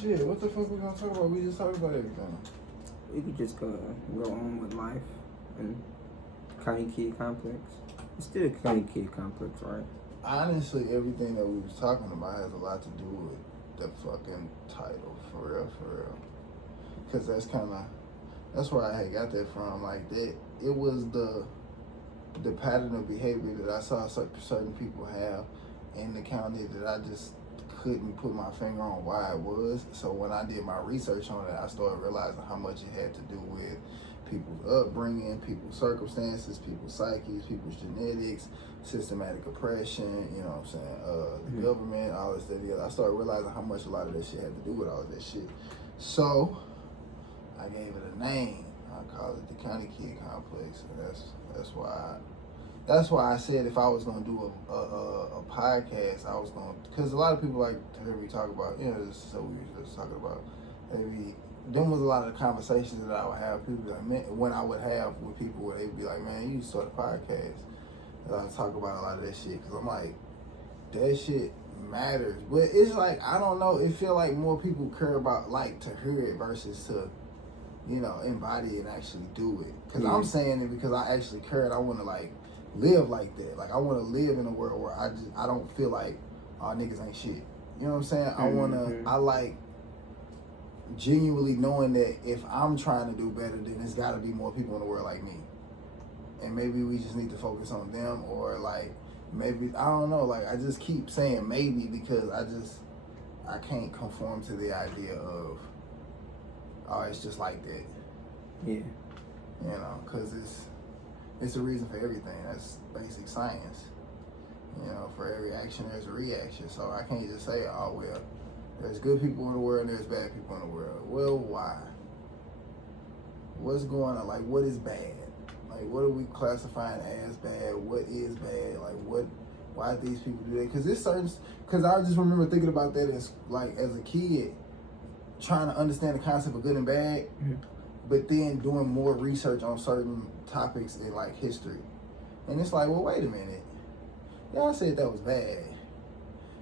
Shit, what the fuck we gonna talk about? We just talked about everything. We could just go on with life and County Kid Complex. It's still a County Kid Complex, right? Honestly, everything that we was talking about has a lot to do with the fucking title, for real. Cause that's where I had got that from. Like that, it was the pattern of behavior that I saw certain people have in the county that I just couldn't put my finger on why it was. So when I did my research on it, I started realizing how much it had to do with people's upbringing, people's circumstances, people's psyches, people's genetics, systematic oppression, you know what I'm saying, the government, all this, that, the other. I started realizing how much a lot of that shit had to do with all of that shit. So I gave it a name. I call it the County Kid Complex, and that's why I said if I was gonna do a podcast, I was gonna, because a lot of people like to hear me talk about, you know, this is so we were just talking about, maybe them was a lot of the conversations that I would have people like when I would have with people where they'd be like, man, you start a podcast, and I would talk about a lot of that shit because I'm like, that shit matters, but it's like I don't know, it feel like more people care about like to hear it versus to, you know, embody it and actually do it. Because I'm saying it because I actually care and I want to like live like that. Like I want to live in a world where I don't feel like oh niggas ain't shit. You know what I'm saying? I like genuinely knowing that if I'm trying to do better, then there's got to be more people in the world like me. And maybe we just need to focus on them, or like maybe I don't know. Like I just keep saying maybe because I can't conform to the idea of oh it's just like that. Yeah. You know, because it's a reason for everything. That's basic science. You know, for every action there's a reaction. So I can't just say, oh well, there's good people in the world and there's bad people in the world. Well, why? What's going on? Like, what is bad? Like, what are we classifying as bad? What is bad? Like, why do these people do that? Because I just remember thinking about that as a kid, trying to understand the concept of good and bad, but then doing more research on certain topics in like history. And it's like, well, wait a minute. Y'all said that was bad.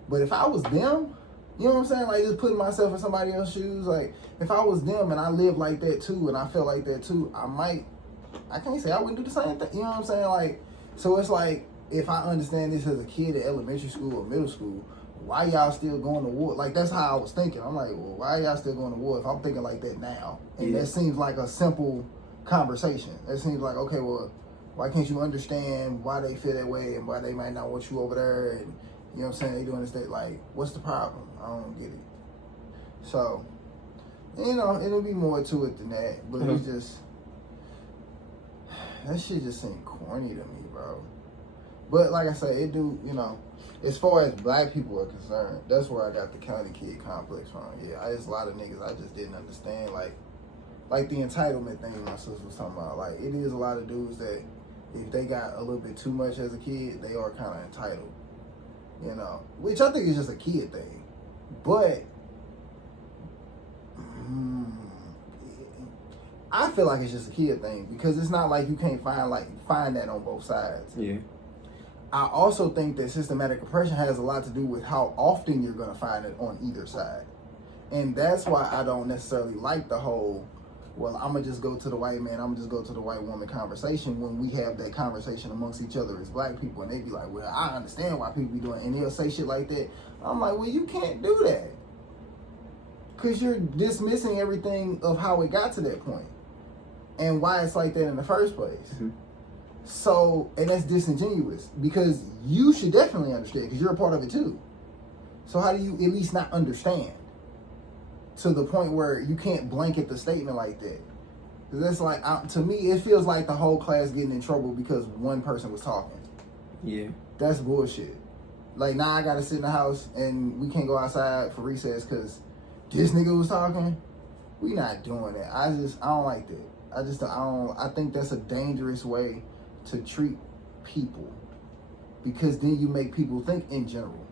But if I was them, you know what I'm saying? Like just putting myself in somebody else's shoes. Like if I was them and I lived like that too and I felt like that too, I can't say I wouldn't do the same thing. You know what I'm saying? Like, so it's like, if I understand this as a kid at elementary school or middle school, why y'all still going to war? Like that's how I was thinking. I'm like, well, why y'all still going to war if I'm thinking like that now? And that seems like a simple conversation. It seems like, okay, well, why can't you understand why they feel that way and why they might not want you over there? And you know what I'm saying? They doing this thing. Like, what's the problem? I don't get it. So, you know, it'll be more to it than that. But it's just, that shit just seemed corny to me, bro. But like I said, it do, you know, as far as black people are concerned, that's where I got the County Kid Complex from. Yeah, it's a lot of niggas I just didn't understand. Like the entitlement thing my sister was talking about. Like, it is a lot of dudes that if they got a little bit too much as a kid, they are kind of entitled. You know, which I think is just a kid thing. But I feel like it's just a kid thing because it's not like you can't find that on both sides. Yeah. I also think that systematic oppression has a lot to do with how often you're going to find it on either side. And that's why I don't necessarily like the whole, well, I'm going to just go to the white man, I'm going to just go to the white woman conversation when we have that conversation amongst each other as black people. And they be like, well, I understand why people be doing it. And they'll say shit like that. I'm like, well, you can't do that. Because you're dismissing everything of how it got to that point and why it's like that in the first place. Mm-hmm. So, and that's disingenuous because you should definitely understand because you're a part of it too. So how do you at least not understand to the point where you can't blanket the statement like that? Because that's like, to me, it feels like the whole class getting in trouble because one person was talking. Yeah. That's bullshit. Like, now I got to sit in the house and we can't go outside for recess because this nigga was talking. We not doing that. I don't like that. I think that's a dangerous way to treat people because then you make people think in general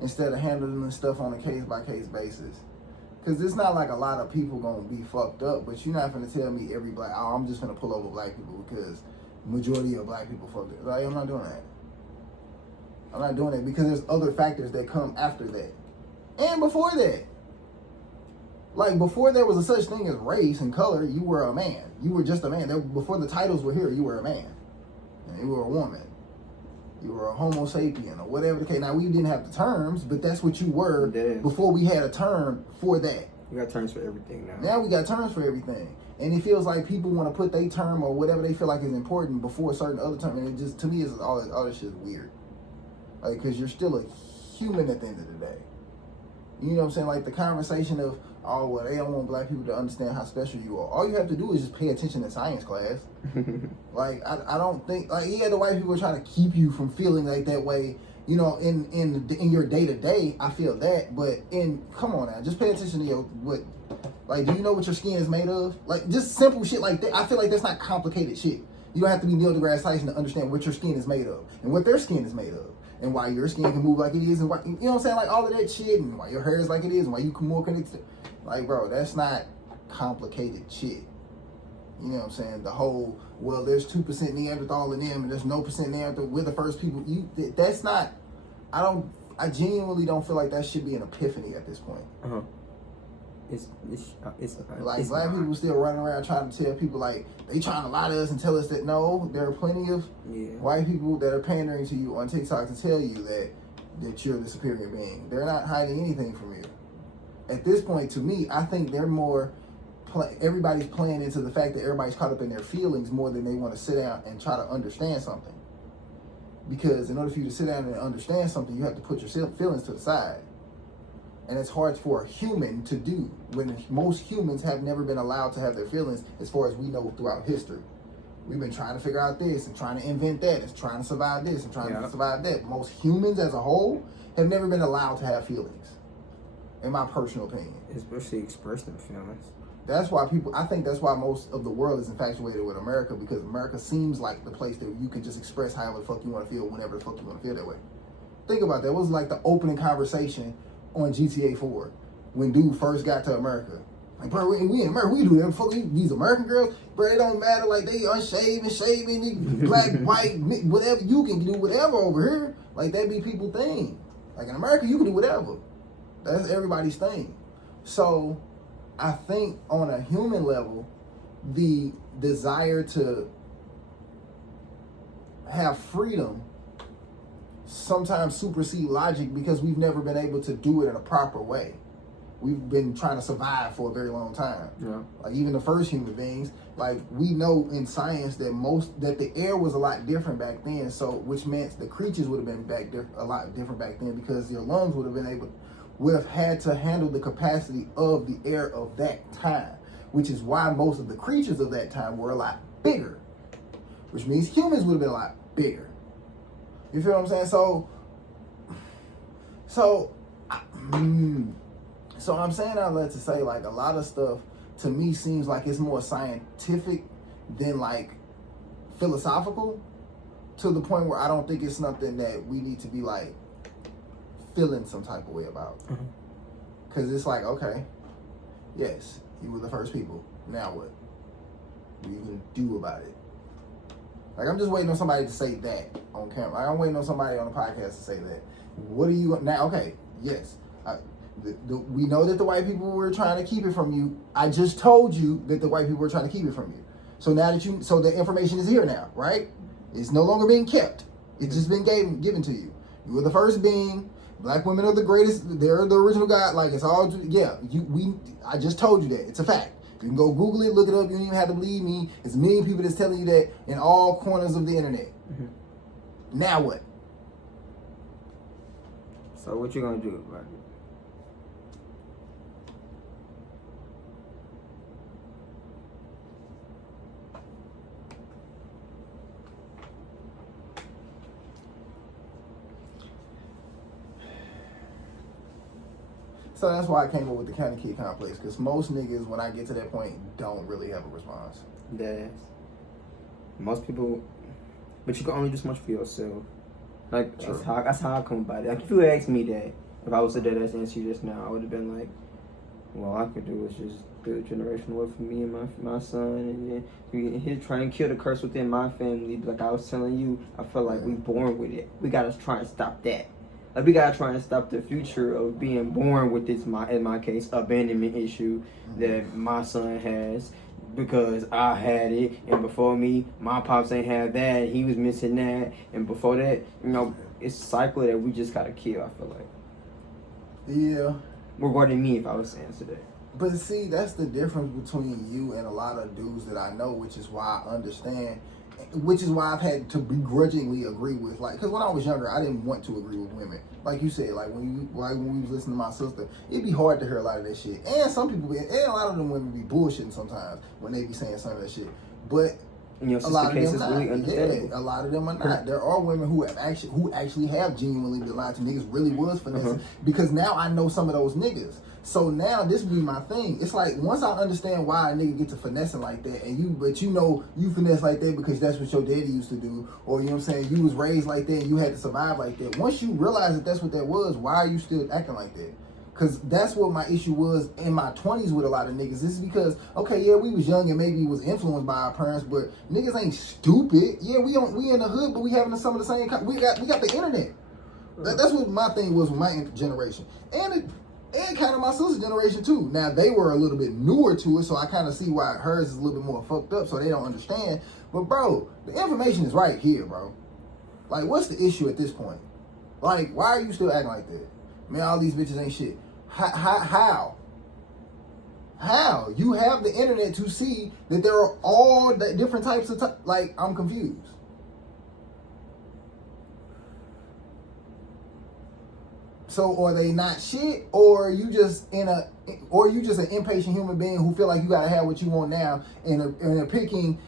instead of handling stuff on a case-by-case basis. Because it's not like a lot of people gonna be fucked up, but you're not gonna tell me every black, oh, I'm just gonna pull over black people because majority of black people fucked up. Like, I'm not doing that. I'm not doing that because there's other factors that come after that and before that. Like, before there was a such thing as race and color, you were a man. You were just a man. Before the titles were here, you were a man. And you were a woman. You were a homo sapien or whatever the case. Now, we didn't have the terms, but that's what you were before we had a term for that. We got terms for everything now. Now we got terms for everything. And it feels like people want to put their term or whatever they feel like is important before a certain other term. And it just, to me, is all this shit is weird. Like, because you're still a human at the end of the day. You know what I'm saying? Like, the conversation of, oh, well, they don't want black people to understand how special you are. All you have to do is just pay attention in science class. Like, I don't think, like, yeah, the white people are trying to keep you from feeling like that way, you know, in your day-to-day. I feel that. But come on now, just pay attention to like, do you know what your skin is made of? Like, just simple shit like that. I feel like that's not complicated shit. You don't have to be Neil deGrasse Tyson to understand what your skin is made of and what their skin is made of. And why your skin can move like it is, and why, you know what I'm saying, like all of that shit, and why your hair is like it is, and why you can more connected. Like, bro, that's not complicated shit. You know what I'm saying? The whole, well, there's 2% Neanderthal in them, and there's no percent Neanderthal. We're the first people. That's not. I genuinely don't feel like that should be an epiphany at this point. It's like, black people still running around trying to tell people, like, they trying to lie to us and tell us that no, there are plenty of white people that are pandering to you on TikTok to tell you that you're the superior being. They're not hiding anything from you. At this point, to me, I think they're more, everybody's playing into the fact that everybody's caught up in their feelings more than they want to sit down and try to understand something. Because in order for you to sit down and understand something, you have to put your feelings to the side. And it's hard for a human to do when most humans have never been allowed to have their feelings as far as we know throughout history. We've been trying to figure out this and trying to invent that and trying to survive this and trying to survive that. Most humans as a whole have never been allowed to have feelings, in my personal opinion. Especially express their feelings. That's why I think that's why most of the world is infatuated with America, because America seems like the place that you can just express however the fuck you want to feel whenever the fuck you want to feel that way. Think about that. It was like the opening conversation on GTA 4 when dude first got to America. Like, bro, we in America, we do that. Fuck these American girls, bro, it don't matter. Like, they unshaved and shaving, black, white, whatever. You can do whatever over here. Like, that be people's thing. Like, in America, you can do whatever. That's everybody's thing. So, I think on a human level, the desire to have freedom sometimes supersede logic because we've never been able to do it in a proper way. We've been trying to survive for a very long time. Yeah. Like, even the first human beings, like, we know in science that the air was a lot different back then, so which meant the creatures would have been a lot different back then because your lungs would have had to handle the capacity of the air of that time, which is why most of the creatures of that time were a lot bigger, which means humans would have been a lot bigger. You feel what I'm saying? So I'm saying all that to say, like, a lot of stuff to me seems like it's more scientific than like philosophical, to the point where I don't think it's nothing that we need to be like feeling some type of way about. Because it's like, okay, yes, you were the first people. Now what? What are you going to do about it? Like, I'm just waiting on somebody to say that on camera. Like, I'm waiting on somebody on the podcast to say that. What are you now? Okay, yes. We know that the white people were trying to keep it from you. I just told you that the white people were trying to keep it from you. So now that so the information is here now, right? It's no longer being kept. It's just been given to you. You were the first being. Black women are the greatest. They're the original God. Like, it's all, yeah. I just told you that. It's a fact. You can go Google it, look it up. You don't even have to believe me. There's a million people that's telling you that in all corners of the internet. Now what? So what you gonna do about it? So that's why I came up with the county kid complex, because most niggas, when I get to that point, don't really have a response. Yes. Most people, but you can only do so much for yourself. Like, that's how I come about it. Like, if you asked me that, if I was to dead ass answer you just now, I would have been like, well, all I could do is just do a generational work for me and my son, and then he'll try and kill the curse within my family. Like I was telling you, I feel like we born with it. We gotta try and stop that. Like, we gotta try and stop the future of being born with this, in my case, abandonment issue that my son has because I had it, and before me, my pops ain't have that. He was missing that, and before that, it's a cycle that we just gotta kill. I feel like. Yeah. Regarding me, if I was to answer that. But see, that's the difference between you and a lot of dudes that I know, which is why I understand, which is why I've had to begrudgingly agree with, like, because when I was younger, I didn't want to agree with women. Like you said, when we was listening to my sister, it'd be hard to hear a lot of that shit. And some people, and a lot of them women be bullshitting sometimes when they be saying some of that shit. But in your sister case, it's really understandable. Yeah, a lot of them are not. There are women who actually have genuinely been lied to. Niggas really was finessing because now I know some of those niggas. So now this would be my thing. It's like once I understand why a nigga get to finessing like that, but you finesse like that because that's what your daddy used to do, or you know what I'm saying, you was raised like that and you had to survive like that. Once you realize that that's what that was, why are you still acting like that? Because that's what my issue was in my 20s with a lot of niggas. This is because, okay, yeah, we was young and maybe was influenced by our parents, but niggas ain't stupid. Yeah, we in the hood, but we having some of the same. We got the internet. That's what my thing was with my generation, and kind of my sister's generation too. Now they were a little bit newer to it, so I kind of see why hers is a little bit more fucked up, so they don't understand. But bro, the information is right here, bro. Like, what's the issue at this point? Like, why are you still acting like that? Man, all these bitches ain't shit. How? You have the internet to see that there are all the different types of like, I'm confused. So are they not shit, or are you just an impatient human being who feel like you gotta have what you want now, and are picking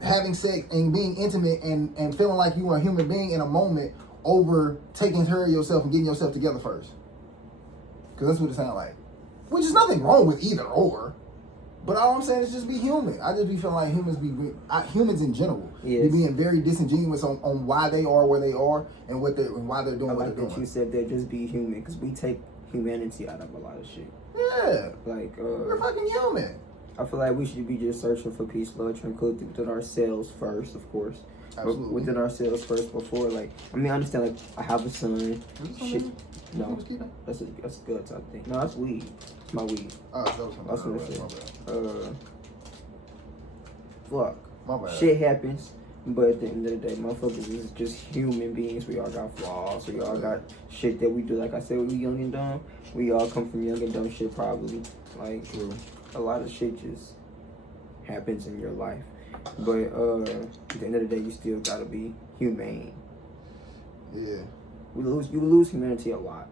having sex and being intimate and feeling like you are a human being in a moment over taking care of yourself and getting yourself together first? Because that's what it sounds like. Which is nothing wrong with either or. But all I'm saying is just be human. I just be feeling like humans in general, be being very disingenuous on why they are where they are and why they're doing what they're doing. Like you said, that just be human, because we take humanity out of a lot of shit. Yeah. Like, we're fucking human. I feel like we should be just searching for peace, love, tranquility within ourselves first, of course. Absolutely. But within ourselves first before, like, I mean, I understand, like, I have a son. Shit. No, that's good type thing. No, that's weed. It's my weed. Oh, that's what I said. Fuck. My bad. Shit happens, but at the end of the day, motherfuckers is just human beings. We all got flaws. We all got shit that we do. Like I said, we young and dumb. We all come from young and dumb shit, probably. Like, a lot of shit just happens in your life. But at the end of the day, you still gotta be humane. Yeah. You lose humanity a lot.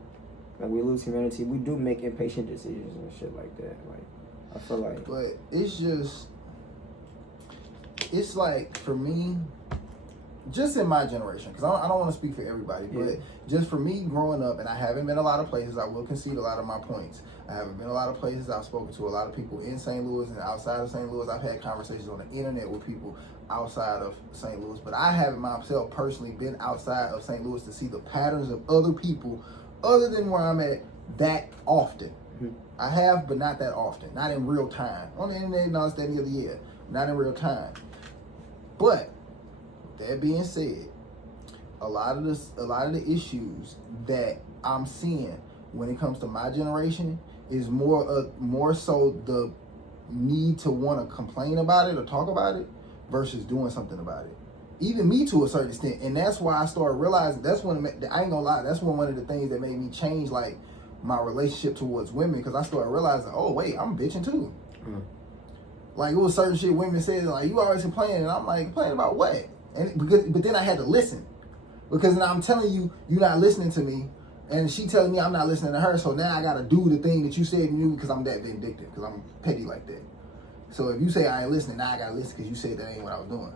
Like, we lose humanity. We do make impatient decisions and shit like that. Like, I feel like. But it's like, for me, just in my generation, because I don't want to speak for everybody, but just for me growing up, and I haven't been a lot of places, I will concede a lot of my points. I haven't been a lot of places. I've spoken to a lot of people in St. Louis and outside of St. Louis. I've had conversations on the internet with people outside of St. Louis, but I haven't myself personally been outside of St. Louis to see the patterns of other people other than where I'm at that often. I have, but not that often. Not in real time. On the internet, no, it's that the other year. Not in real time. But that being said, a lot of the issues that I'm seeing when it comes to my generation is more so the need to want to complain about it or talk about it versus doing something about it. Even me to a certain extent, and that's why I started realizing I ain't gonna lie, that's one of the things that made me change like my relationship towards women, because I started realizing, oh wait, I'm bitching too. Like, it was certain shit women said, like, you always complaining, and I'm like, complaining about what? But then I had to listen, because now I'm telling you, you're not listening to me, and she telling me I'm not listening to her. So now I gotta do the thing that you said to do because I'm that vindictive, because I'm petty like that. So if you say I ain't listening, now I gotta listen because you said that ain't what I was doing.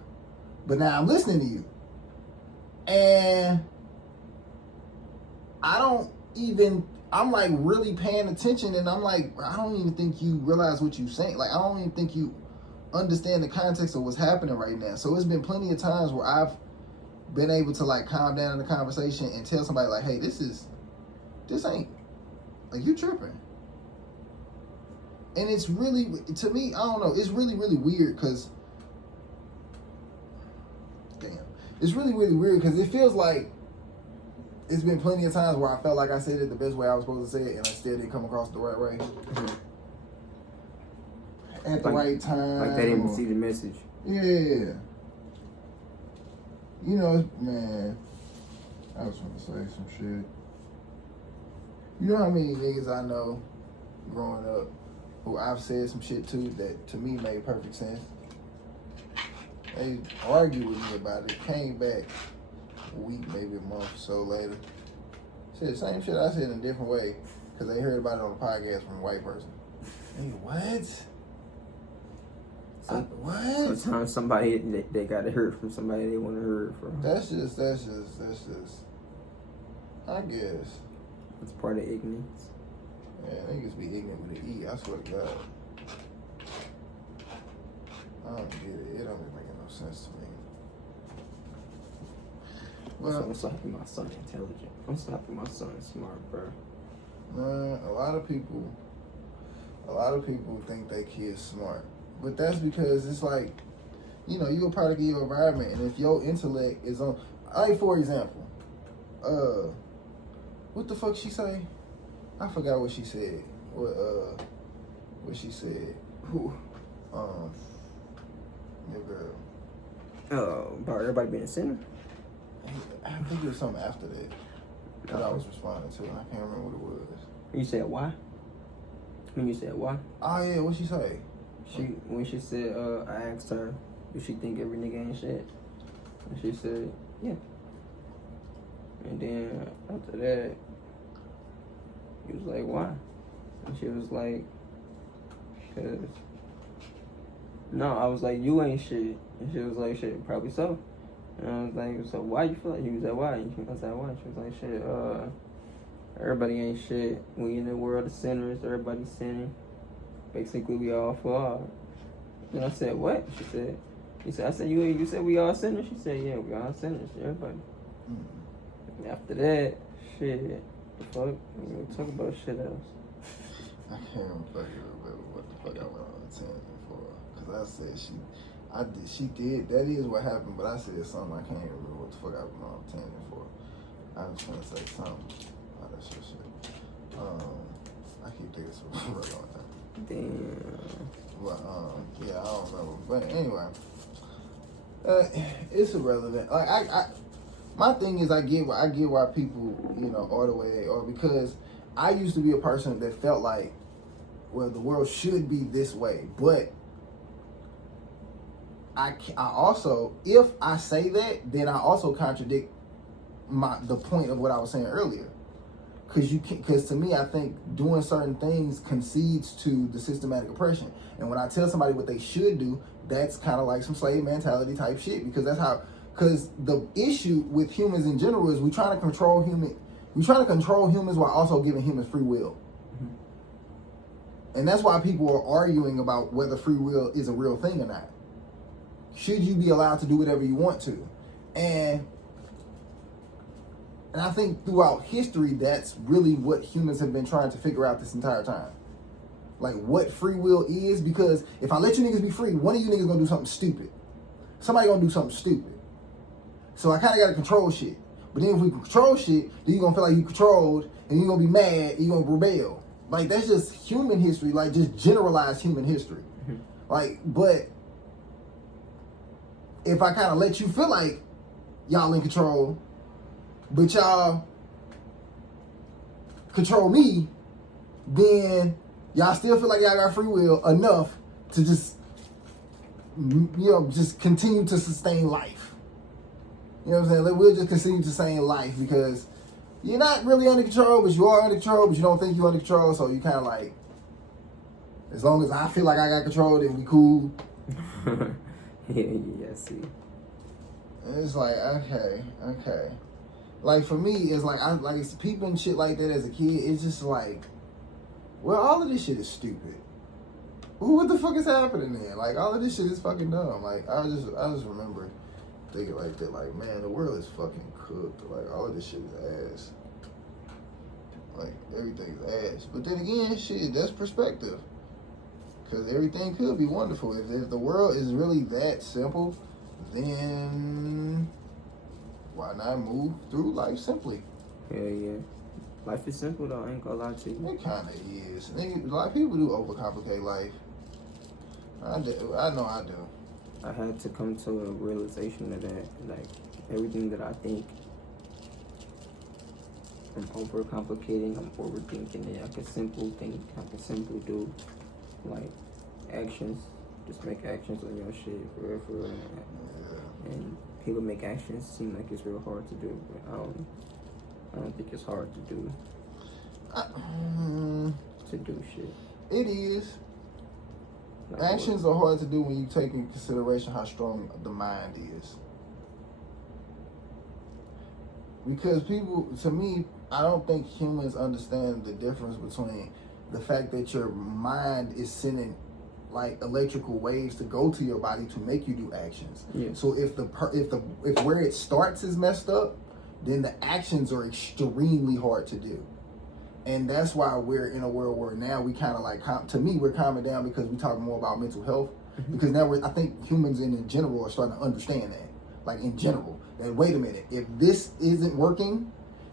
But now I'm listening to you, and I'm like really paying attention, and I'm like, I don't even think you realize what you're saying. Like, I don't even think you understand the context of what's happening right now. So it's been plenty of times where I've been able to like calm down in the conversation and tell somebody like, hey, this ain't, like, you tripping. And it's really, to me, I don't know, it's really, really weird because, it's really, really weird because it feels like it's been plenty of times where I felt like I said it the best way I was supposed to say it, and I still didn't come across the right way. At the right time. Like they didn't see the message. Yeah. You know, man, I was trying to say some shit. You know how many niggas I know growing up who I've said some shit to that to me made perfect sense? They argued with me about it, came back a week, maybe a month or so later. Said the same shit I said in a different way because they heard about it on a podcast from a white person. Hey, what? What? Sometimes somebody they got to hear from somebody they want to hear from. That's just. I guess. It's part of ignorance. Yeah, niggas be ignorant with an E. I swear to God. I don't get it. It don't be making no sense to me. Well, I'm so happy my son intelligent. I'm so happy my son is smart, bro. Man, a lot of people think they kid's smart. But that's because it's like, you know, you're a product of your environment, and if your intellect is on, like for example, what the fuck she say? I forgot what she said. What she said? Who? Your girl. About everybody being a sinner. I think it was something after that that I was responding to, and I can't remember what it was. You said why? When you said why? Oh yeah, what she say? When she said, I asked her, do she think every nigga ain't shit? And she said, yeah. And then after that, he was like, why? And she was like, cause, no, I was like, you ain't shit. And she was like, shit, probably so. And I was like, so why you feel like? He was like, why? And I was like, why? She was like, shit, everybody ain't shit. We in the world of sinners, everybody's sinning. Basically, we all flawed. And I said, what? She said, I said, you said we all sinners? She said, yeah, we all sinners, everybody. Mm-hmm. After that, shit, the fuck, we gonna talk about shit else. I can't fucking remember what the fuck I went on the tangent for. Cause I said she did, that is what happened, but I said something, I can't remember what the fuck I went on the tangent for. I was trying to say something. Oh, that's your shit. I keep thinking it's a real long time. Damn. But yeah, I don't remember. But anyway, it's irrelevant. Like I my thing is I get why people, you know, are the way they are, because I used to be a person that felt like, well, the world should be this way, but I also, if I say that, then I also contradict the point of what I was saying earlier. Because to me, I think doing certain things concedes to the systematic oppression. And when I tell somebody what they should do, that's kind of like some slave mentality type shit. Because the issue with humans in general is we're trying to control humans while also giving humans free will. Mm-hmm. And that's why people are arguing about whether free will is a real thing or not. Should you be allowed to do whatever you want to? And I think throughout history, that's really what humans have been trying to figure out this entire time. Like, what free will is, because if I let you niggas be free, one of you niggas gonna do something stupid. Somebody gonna do something stupid. So I kind of gotta control shit. But then if we can control shit, then you're gonna feel like you controlled, and you're gonna be mad, and you're gonna rebel. Like, that's just human history, like, just generalized human history. Mm-hmm. Like, but if I kind of let you feel like y'all in control, but y'all control me, then y'all still feel like y'all got free will enough to just, you know, just continue to sustain life. You know what I'm saying? Like, we'll just continue to sustain life because you're not really under control, but you are under control, but you don't think you're under control, so you kind of like, as long as I feel like I got control, then we cool. Yeah, see. And it's like, okay. Like, for me, it's like, it's people and shit like that as a kid, it's just like, well, all of this shit is stupid. What the fuck is happening then? Like, all of this shit is fucking dumb. Like, I just remember thinking like that, like, man, the world is fucking cooked. Like, all of this shit is ass. Like, everything's ass. But then again, shit, that's perspective. Because everything could be wonderful. If the world is really that simple, then why not move through life simply? Yeah. Life is simple though. I ain't gonna lie to you. It kind of is. Nigga, like people do overcomplicate life. I do. I know I do. I had to come to a realization of that. Like everything that I think, I'm overcomplicating. I'm overthinking it. I can simple think. I can simple do. Like actions. Just make actions on your shit for real, for real. Yeah. And people make actions seem like it's real hard to do, but I don't think it's hard to do. To do shit. It is. Like Actions are hard to do when you take into consideration how strong the mind is. Because people, to me, I don't think humans understand the difference between the fact that your mind is sending like electrical waves to go to your body to make you do actions. Yeah. So if where it starts is messed up, then the actions are extremely hard to do. And that's why we're in a world where now we kind of like, to me, we're calming down because we talk more about mental health. Mm-hmm. Because now I think humans in general are starting to understand that. Like in general, that wait a minute, if this isn't working,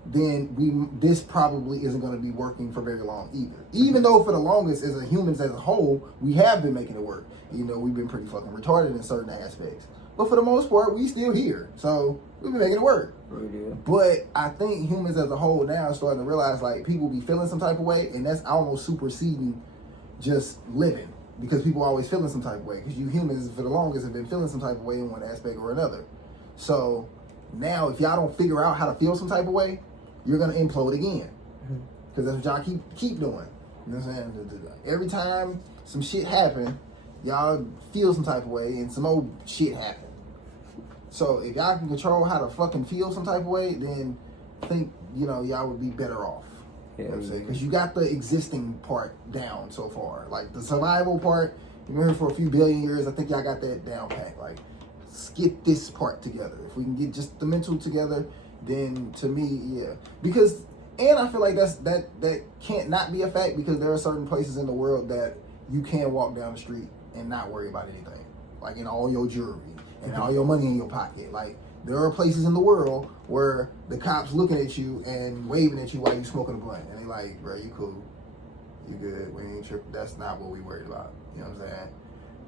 then this probably isn't going to be working for very long either. Even though for the longest, as humans as a whole, we have been making it work. You know, we've been pretty fucking retarded in certain aspects. But for the most part, we still here. So we've been making it work. Yeah. But I think humans as a whole now are starting to realize like people be feeling some type of way, and that's almost superseding just living. Because people are always feeling some type of way. Because you humans for the longest have been feeling some type of way in one aspect or another. So now if y'all don't figure out how to feel some type of way, you're gonna implode again. Because that's what y'all keep doing. You know what I'm saying? Every time some shit happen, y'all feel some type of way and some old shit happen. So if y'all can control how to fucking feel some type of way, then I think, you know, y'all would be better off. You know what I'm saying? Because you got the existing part down so far. Like the survival part, you've been here for a few billion years, I think y'all got that down pat. Like, let's get this part together. If we can get just the mental together, then to me, yeah. Because, and I feel like that can't not be a fact because there are certain places in the world that you can walk down the street and not worry about anything. Like in all your jewelry and all your money in your pocket. Like there are places in the world where the cops looking at you and waving at you while you smoking a blunt. And they like, bro, you cool. You good. We ain't tripping. That's not what we worried about. You know what I'm saying?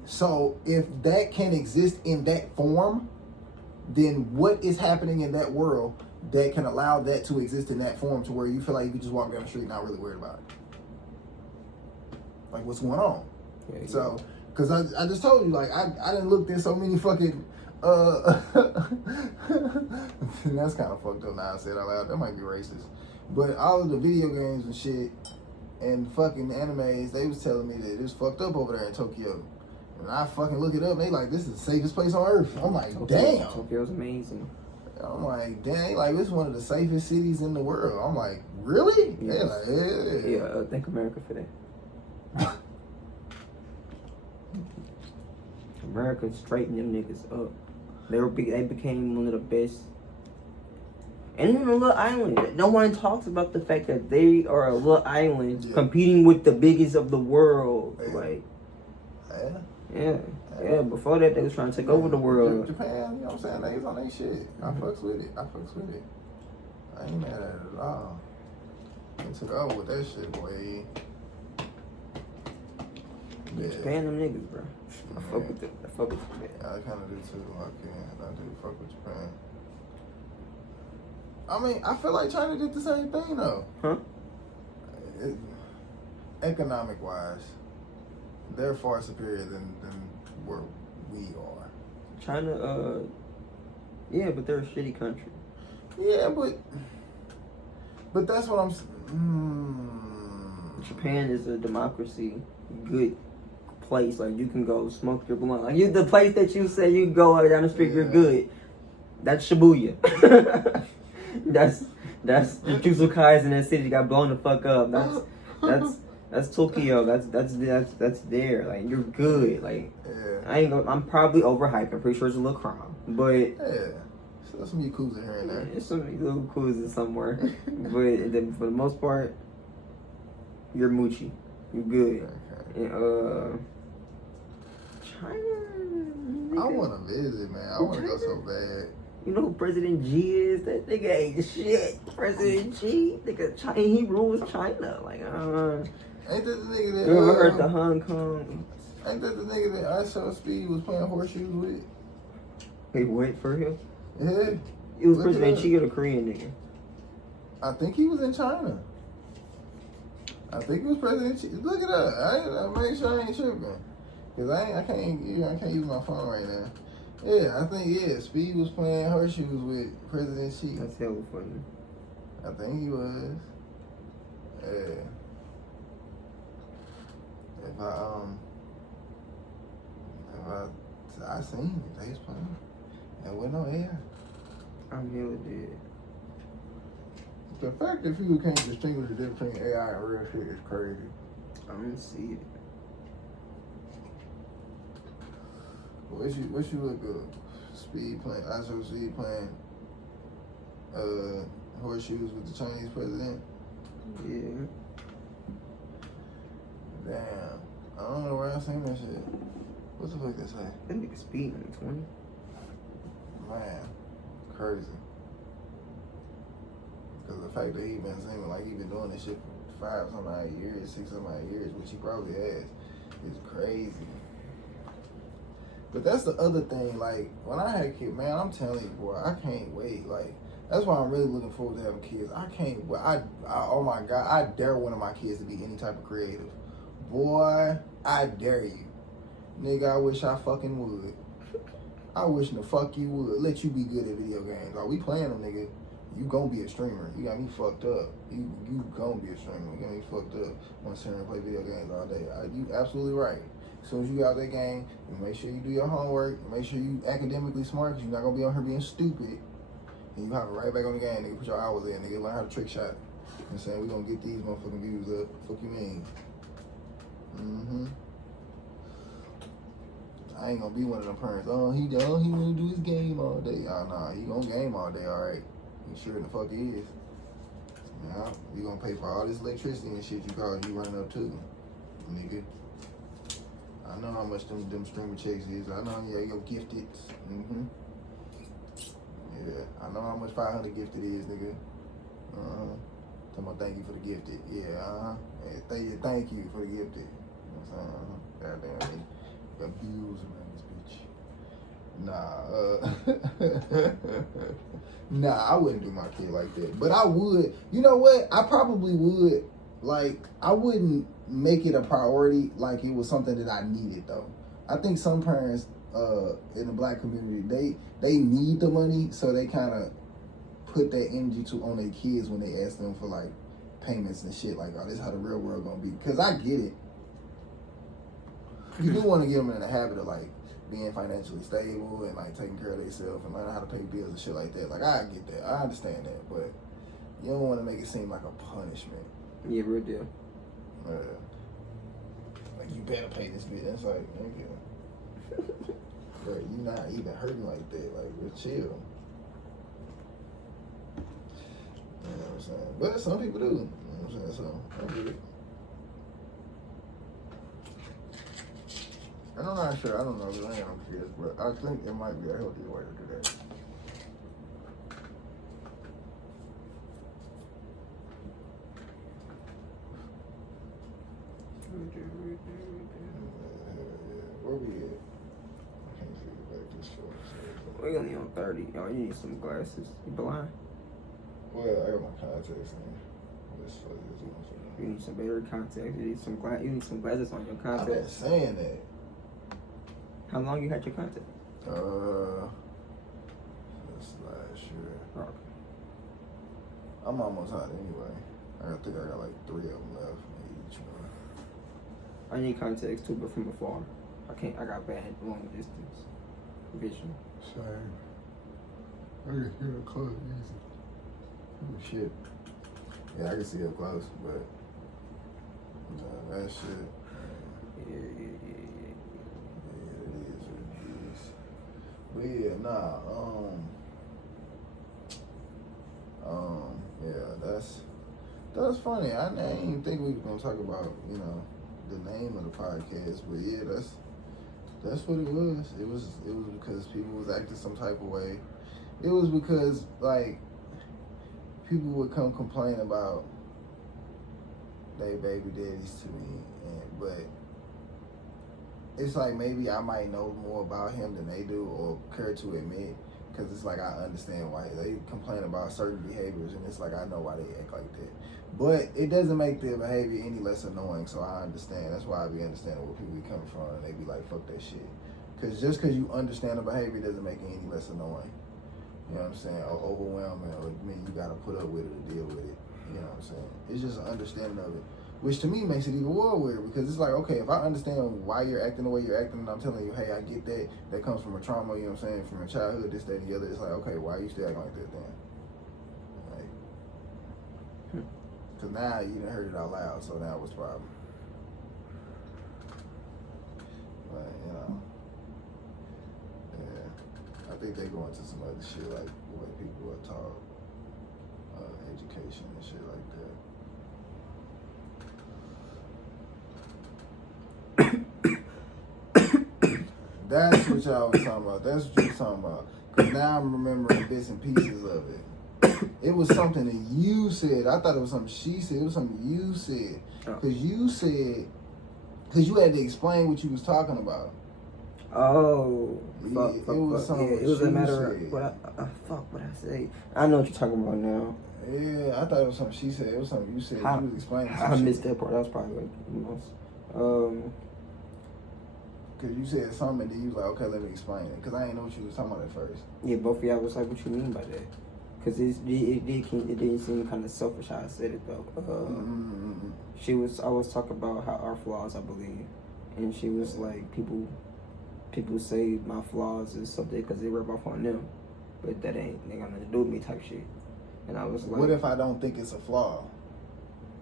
So if that can exist in that form, then what is happening in that world that can allow that to exist in that form to where you feel like you can just walk down the street and not really worried about it? Like what's going on? Yeah. So, because I just told you, like, I didn't look at so many fucking, that's kind of fucked up now I said out loud. That might be racist. But all of the video games and shit and fucking animes, they was telling me that it's fucked up over there in Tokyo. And I fucking look it up and they like, this is the safest place on earth. I'm like, damn. Tokyo's amazing. I'm like, dang, like this is one of the safest cities in the world. I'm like, really? Yeah. They're like, yeah. Yeah, thank America for that. America straightened them niggas up. They became one of the best. And even a little island. No one talks about the fact that they are a little island competing with the biggest of the world. Yeah. Like, Yeah. Yeah. Before that, they was trying to take over the world. Japan, you know what I'm saying? They was on their shit. I fucks with it. I ain't mad at it at all. They took over with that shit, boy. Yeah. Japan, them niggas, bro. I fuck with them. I fuck with Japan. I kind of do too. I do fuck with Japan. I mean, I feel like China did the same thing though. Huh? Economic wise, they're far superior than where we are. China, yeah, but they're a shitty country. Yeah, but that's what I'm. Japan is a democracy, good place. Like you can go smoke your blunt. Like the place that you say you go down the street, you're good. That's Shibuya. that's the Jutsu in that city got blown the fuck up. That's Tokyo. That's there. Like you're good. Like I'm probably overhyped. I'm pretty sure it's a little crime, but there's some yakuza here and there. There's some little yakuza somewhere, but then for the most part, you're Moochie. You're good. Okay. And, China. I want to visit, man. I want to go so bad. You know who President G is? That nigga ain't shit. President G, nigga, he rules China. Like, Ain't that the nigga that? You ever heard the Hong Kong? Ain't that the nigga that I saw Speed was playing horseshoes with? He went for him. Yeah. It was President Chi or the Korean nigga. I think he was in China. I think it was President Chi. Look it up. I make sure I ain't tripping. Cause I can't use my phone right now. Yeah, I think Speed was playing horseshoes with President Chi. That's hella funny. I think he was. Yeah. If I seen it, they was playing. It wasn't no air. I'm hella dead. The fact that people can't distinguish the difference between AI and real shit is crazy. I don't see it. What you look up? Speed playing, I saw Speed playing horseshoes with the Chinese president. Yeah. Damn. I don't know where I seen that shit. What the fuck they say? That nigga speeding 20. Man, crazy. Because the fact that he been seeming like he been doing this shit for 5-some odd years, 6-some odd years, which he probably has, is crazy. But that's the other thing, like, when I had kids, man, I'm telling you, boy, I can't wait. Like, that's why I'm really looking forward to having kids. I can't, oh my God, I dare one of my kids to be any type of creative. Boy, I dare you. Nigga, I wish I fucking would. I wish the fuck you would. Let you be good at video games. Are we playing them, nigga? You gonna be a streamer. You got me fucked up. You gonna be a streamer. You got me fucked up. Want to sit here and play video games all day. You absolutely right. As soon as you get out that game, you make sure you do your homework. Make sure you academically smart, because you're not gonna be on here being stupid. And you have it right back on the game, nigga. Put your hours in, nigga. Learn how to trick shot. You know what I'm saying? We gonna get these motherfucking views up. Fuck you mean? I ain't gonna be one of them parents. Oh, he wanna do his game all day. Oh, nah, he gonna game all day, all right. He sure the fuck he is. Yeah, you gonna pay for all this electricity and shit you running up too, nigga. I know how much them streamer checks is. I know, yeah, your gifted. Yeah, I know how much 500 gifted is, nigga. Talking about thank you for the gifted. Yeah, yeah, thank you for the gifted. You know what I'm saying? Goddamn me. Got bills around this bitch. Nah, I wouldn't do my kid like that. But I would. You know what? I probably would. Like, I wouldn't make it a priority like it was something that I needed, though. I think some parents in the black community, they need the money, so they kind of put that energy on their kids when they ask them for, like, payments and shit. Like, oh, this is how the real world gonna be. Because I get it. You do want to get them in the habit of, like, being financially stable and, like, taking care of themselves and learning how to pay bills and shit like that. Like, I get that. I understand that. But you don't want to make it seem like a punishment. Yeah, real deal. Like, you better pay this bill. It's like, nigga. Bro, you not even hurting like that. Like, we're chill. You know what I'm saying? But some people do. You know what I'm saying? So, I get it. And I'm not sure. I don't know. Because I am curious. But I think it might be a healthier way to do that. Where we at? I can't see the back this short. We only on 30. Oh, you need some glasses. You blind? Well, I got my contacts in. You need some better contacts. You need some glasses on your contacts. I've been saying that. How long you had your contacts? This last year. Okay. I'm almost out anyway. I think I got like 3 of them left each one. I need contacts too, but from afar. I got bad long distance vision. Same. I can see up close easy. Oh, shit. Yeah, I can see up close, but that shit. Yeah. Yeah, it is what it is. But yeah, nah, yeah, that's funny. I didn't even think we were gonna talk about, you know, the name of the podcast, but yeah, that's what it was. It was because people was acting some type of way, It was because like people would come complain about they baby daddies to me, but it's like maybe I might know more about him than they do or care to admit, because it's like I understand why they complain about certain behaviors, and it's like I know why they act like that. But it doesn't make their behavior any less annoying, so I understand. That's why I be understanding where people be coming from, and they be like, fuck that shit. Because just because you understand the behavior doesn't make it any less annoying. You know what I'm saying? Or overwhelming, or mean you gotta put up with it or deal with it. You know what I'm saying? It's just an understanding of it. Which to me makes it even more weird, because it's like, okay, if I understand why you're acting the way you're acting, and I'm telling you, hey, I get that, that comes from a trauma, you know what I'm saying, from your childhood, this, that, and the other, it's like, okay, why are you still acting like that then? Like, because now you done heard it out loud, so now what's the problem? But, you know, yeah, I think they go into some other shit, like the way people are taught, education and shit like that. That's what y'all was talking about. That's what you was talking about. Because now I'm remembering bits and pieces of it. It was something that you said. I thought it was something she said. It was something you said. Because you said, because you had to explain what you was talking about. Oh, fuck, it was something. Yeah, it was a matter of fuck what I say. I know what you're talking about now. Yeah, I thought it was something she said. It was something you said. You was explaining. I missed that part. That was probably like the most. Cause you said something and then you was like, okay, let me explain it. Cause I didn't know what you was talking about at first. Yeah, both of y'all was like, what you mean by that? Cause it didn't seem kind of selfish how I said it though. I was talking about how our flaws, I believe, and she was like, people say my flaws is something because they rub off on them, but that ain't got nothing to do with me type shit. And I was like, what if I don't think it's a flaw?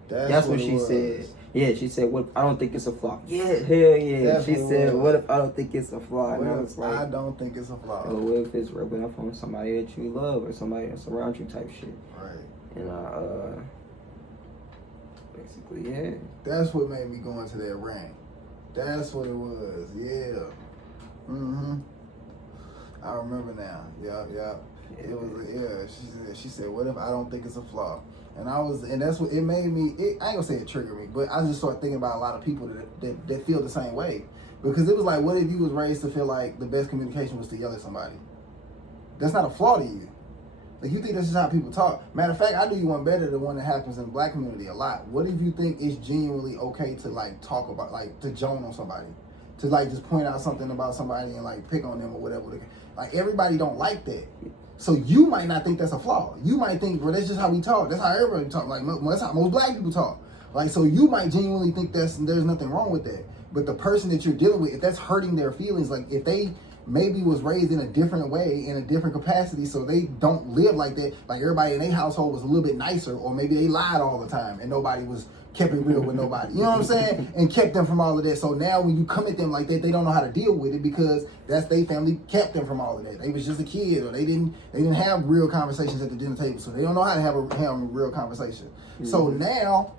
That's what she said. Yeah, she said, "What? I don't think it's a flaw." Yeah, hell yeah. She said, "What if I don't think it's a flaw?" And I was like, I don't think it's a flaw. Or what if it's rubbing off on somebody that you love or somebody that's around you type shit? Right. And basically, yeah. That's what made me go into that rant. That's what it was. Yeah. I remember now. Yeah. It was. She said, "What if I don't think it's a flaw?" And that's what it made me. I ain't gonna say it triggered me, but I just started thinking about a lot of people that feel the same way, because it was like, what if you was raised to feel like the best communication was to yell at somebody? That's not a flaw to you. Like, you think that's just how people talk. Matter of fact, I do you one better, the one that happens in the black community a lot. What if you think it's genuinely okay to like talk about, like, to joan on somebody, to like just point out something about somebody and like pick on them or whatever? Like, everybody don't like that. So you might not think that's a flaw. You might think, well, that's just how we talk. That's how everybody talk. Like, that's how most black people talk. Like, so you might genuinely think there's nothing wrong with that. But the person that you're dealing with, if that's hurting their feelings, like if they maybe was raised in a different way, in a different capacity, so they don't live like that. Like, everybody in their household was a little bit nicer, or maybe they lied all the time and nobody was kept it real with nobody. You know what I'm saying? And kept them from all of that. So now when you come at them like that, they don't know how to deal with it, because that's their family kept them from all of that. They was just a kid, or they didn't have real conversations at the dinner table, so they don't know how to have a real conversation. So now,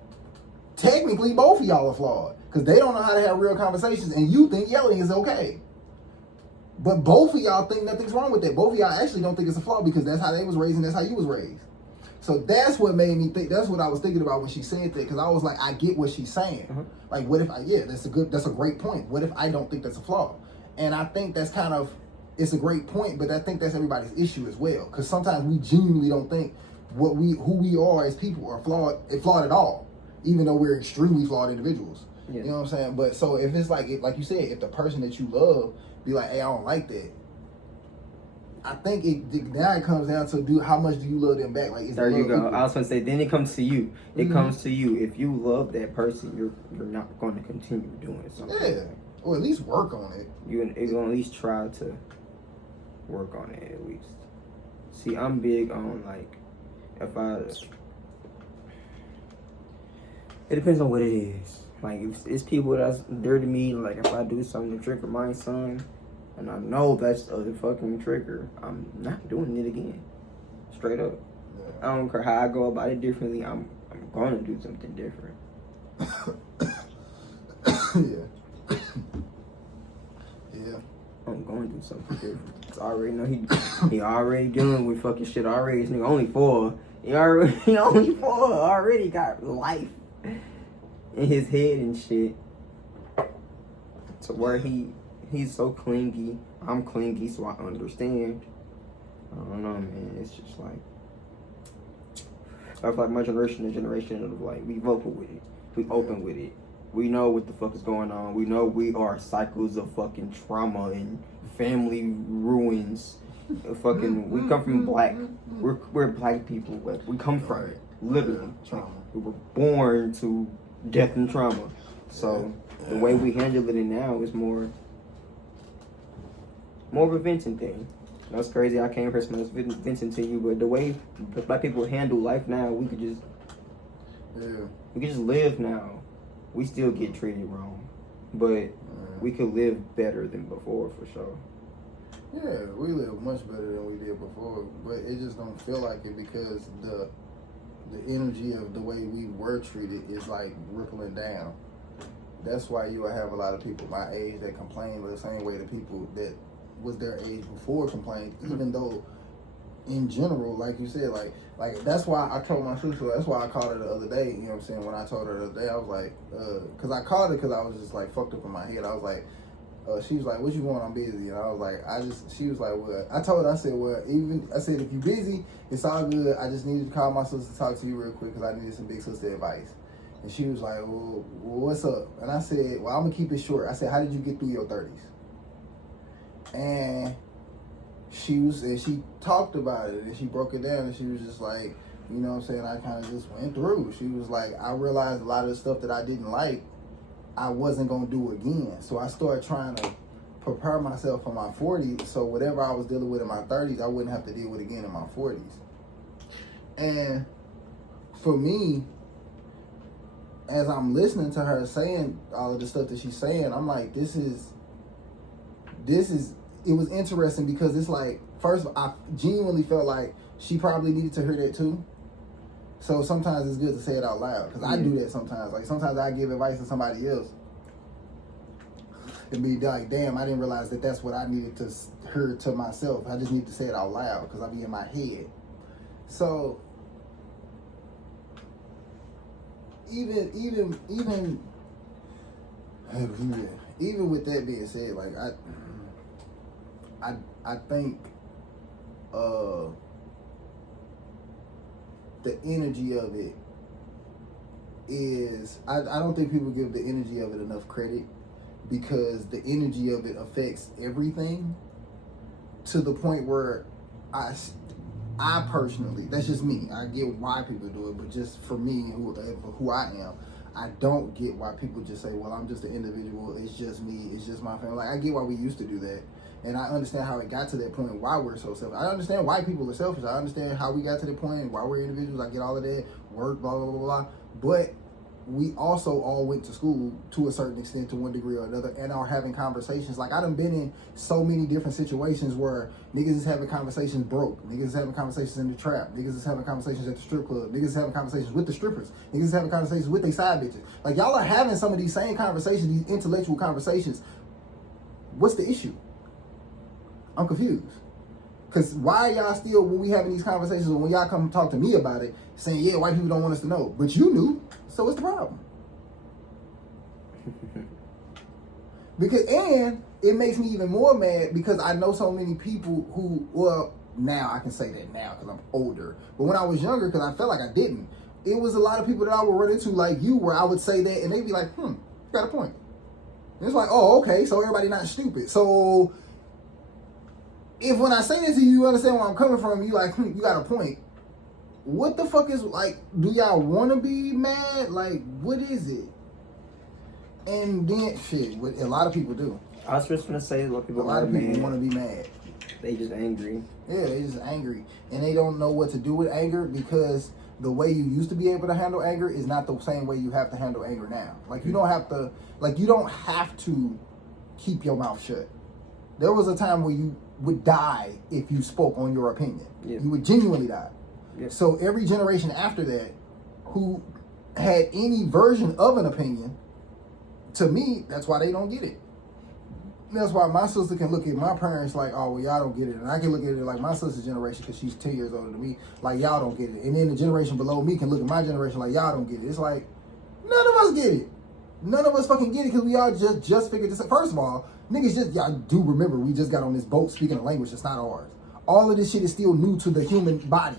technically, both of y'all are flawed, because they don't know how to have real conversations, and you think yelling is okay. But both of y'all think nothing's wrong with that. Both of y'all actually don't think it's a flaw, because that's how they was raised and that's how you was raised. So that's what made me think. That's what I was thinking about when she said that, because I was like, I get what she's saying. Like, what if that's a great point. What if I don't think that's a flaw? And I think that's it's a great point, but I think that's everybody's issue as well. Because sometimes we genuinely don't think who we are as people are flawed at all, even though we're extremely flawed individuals. Yeah. You know what I'm saying? But so if it's like you said, if the person that you love be like, hey, I don't like that, I think now it comes down to how much do you love them back? Like, there you go. Equal? I was gonna say, then it comes to you. It comes to you. If you love that person, you're not going to continue doing something. Yeah, or at least work on it. You're gonna at least try to work on it at least. See, I'm big on like, it depends on what it is. Like, if it's people that's dear to me, like if I do something to trigger my son, and I know that's a fucking trigger, I'm not doing it again. Straight up. Yeah. I don't care how I go about it differently. I'm going to do something different. Yeah. I'm going to do something different. Cause I already know he already dealing with fucking shit already. This nigga only 4. He only 4. Already got life in his head and shit. To where he's so clingy. I'm clingy, so I understand. I don't know, man. It's just like I feel like my generation is a generation of like we vocal with it, we open with it. We know what the fuck is going on. We know we are cycles of fucking trauma and family ruins. We come from black. We're black people. Like we come from it, literally. Trauma. We were born to death and trauma. So the way we handle it now is more of a venting thing. That's crazy. I came here from venting to you, but the way black people handle life now, we could just live now. We still get treated wrong, but we could live better than before for sure. Yeah, we live much better than we did before, but it just don't feel like it because the energy of the way we were treated is like rippling down. That's why you will have a lot of people my age that complain the same way the people that was their age before complained, even though in general, like you said, like that's why I told my sister, that's why I called her the other day, you know what I'm saying? When I told her the other day, I was like, because I called her because I was just like fucked up in my head. I was like, she was like, what you want? I'm busy. And I was like, she was like, well, I told her, I said, if you busy, it's all good. I just needed to call my sister to talk to you real quick because I needed some big sister advice. And she was like, well, what's up? And I said, well, I'm going to keep it short. I said, how did you get through your 30s? And she talked about it and she broke it down and she was just like, you know what I'm saying, I kind of just went through. She was like, I realized a lot of the stuff that I didn't like, I wasn't going to do again. So I started trying to prepare myself for my 40s so whatever I was dealing with in my 30s, I wouldn't have to deal with again in my 40s. And for me, as I'm listening to her saying all of the stuff that she's saying, I'm like, it was interesting because it's like, first, I genuinely felt like she probably needed to hear that too. So sometimes it's good to say it out loud because I do that sometimes. Like sometimes I give advice to somebody else and be like, damn, I didn't realize that that's what I needed to hear to myself. I just need to say it out loud because I be in my head. So even with that being said, like I think the energy of it is I don't think people give the energy of it enough credit because the energy of it affects everything to the point where I personally, that's just me, I get why people do it, but just for me, who I am, I don't get why people just say, well, I'm just an individual, it's just me, it's just my family. Like, I get why we used to do that. And I understand how it got to that point, why we're so selfish. I understand why people are selfish. I understand how we got to the point and why we're individuals. I get all of that, work, blah, blah, blah, blah. But we also all went to school to a certain extent, to one degree or another, and are having conversations. Like, I done been in so many different situations where niggas is having conversations broke. Niggas is having conversations in the trap. Niggas is having conversations at the strip club. Niggas is having conversations with the strippers. Niggas is having conversations with their side bitches. Like, y'all are having some of these same conversations, these intellectual conversations. What's the issue? I'm confused. Because why are y'all still, when we having these conversations, when y'all come talk to me about it, saying, yeah, white people don't want us to know. But you knew, so what's the problem? And it makes me even more mad because I know so many people who, well, now I can say that now because I'm older. But when I was younger, because I felt like I didn't, it was a lot of people that I would run into like you where I would say that and they'd be like, you got a point. And it's like, oh, okay, so everybody not stupid. So if when I say this to you, you understand where I'm coming from, you like, you got a point. What the fuck is, like, do y'all want to be mad? Like, what is it? And then, shit, what a lot of people do. I was just gonna say, a lot of people want to be mad. They just angry. Yeah, they just angry. And they don't know what to do with anger because the way you used to be able to handle anger is not the same way you have to handle anger now. Like, you don't have to keep your mouth shut. There was a time where you would die if you spoke on your opinion. Yeah. You would genuinely die. Yeah. So every generation after that who had any version of an opinion, to me, that's why they don't get it. That's why my sister can look at my parents like, oh, well, y'all don't get it. And I can look at it like my sister's generation, because she's 10 years older than me, like, y'all don't get it. And then the generation below me can look at my generation like, y'all don't get it. It's like, none of us get it. None of us fucking get it, because we all just figured this out. First of all, niggas y'all do remember, we just got on this boat speaking a language that's not ours. All of this shit is still new to the human body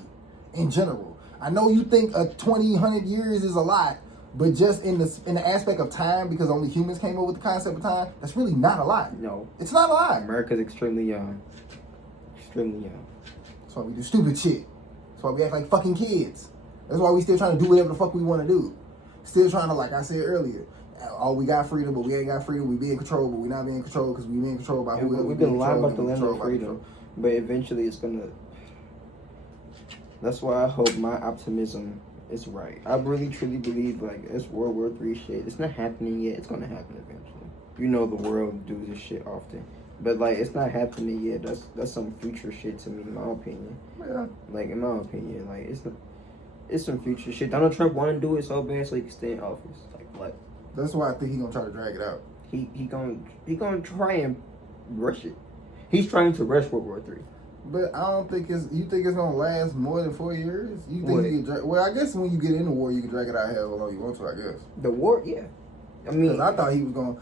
in general. I know you think 100 years is a lot, but just in the aspect of time, because only humans came up with the concept of time, that's really not a lot. No. It's not a lot. America's extremely young. Extremely young. That's why we do stupid shit. That's why we act like fucking kids. That's why we still trying to do whatever the fuck we want to do. Still trying to, like I said earlier, oh, we got freedom, but we ain't got freedom. We be in control, but we not being controlled, because we being controlled by whoever. We've been lying about the land of freedom, but eventually it's gonna. That's why I hope my optimism is right. I really truly believe like it's World War III shit. It's not happening yet. It's gonna happen eventually. You know the world do this shit often, but like it's not happening yet. That's some future shit to me, in my opinion. Yeah. Like in my opinion, like it's some future shit. Donald Trump want to do it so bad so he can stay in office. Like what? That's why I think he's gonna try to drag it out. He gonna try and rush it. He's trying to rush World War III. But I don't think you think it's gonna last more than 4 years? You think What? you can drag? Well, I guess when you get in the war, you can drag it out however long you want to. I guess. The war, yeah. I mean, Because I thought he was going.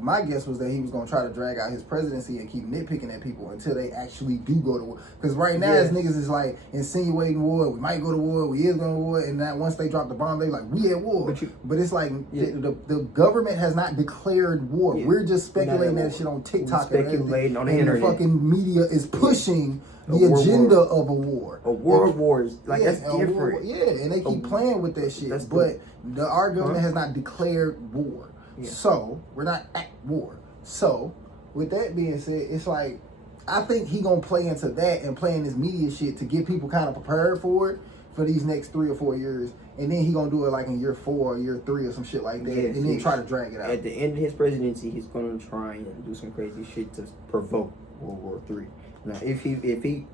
My guess was that he was going to try to drag out his presidency and keep nitpicking at people until they actually do go to war. Because right now, his niggas is like insinuating war. We might go to war. We is going to war. And that once they drop the bomb, they like we at war. But it's like the government has not declared war. Yeah. We're just speculating that shit on TikTok. We're speculating on the internet. The fucking media is pushing the agenda of a war. A world war is like that's different. And they keep playing with that shit. But our government has not declared war. Yeah. So we're not at war. So with that being said, it's like I think he gonna play into that and play in this media shit to get people kind of prepared for it for these next 3 or 4 years, and then he gonna do it like in year 4 or year 3 or some shit like that, and then try to drag it out. At the end of his presidency, he's gonna try and do some crazy shit to provoke World War III. Now, if he.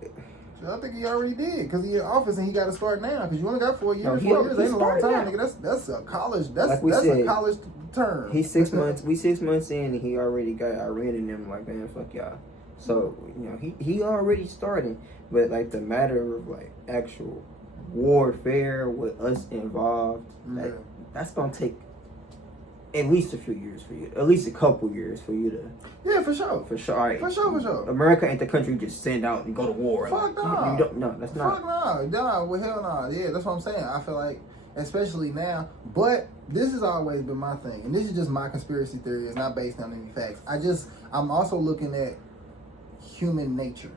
I think he already did, because he's in office and he got to start now. Because you only got 4 years. No, 4 years ain't a long time, now. nigga. That's a college. That's said, a college term. He's 6 months. We 6 months in, and he already got Iran in them. Like, man, fuck y'all. So he already started. But like the matter of like actual warfare with us involved, that's gonna take at least a few years for you. At least a couple years for you to. Yeah, for sure. For sure. All right. For sure. America ain't the country you just send out and go to war. Fuck no. Nah. You don't. No, that's not. Fuck no. Nah. Well, hell no. Yeah, that's what I'm saying. I feel like, especially now. But this has always been my thing, and this is just my conspiracy theory. It's not based on any facts. I'm also looking at human nature,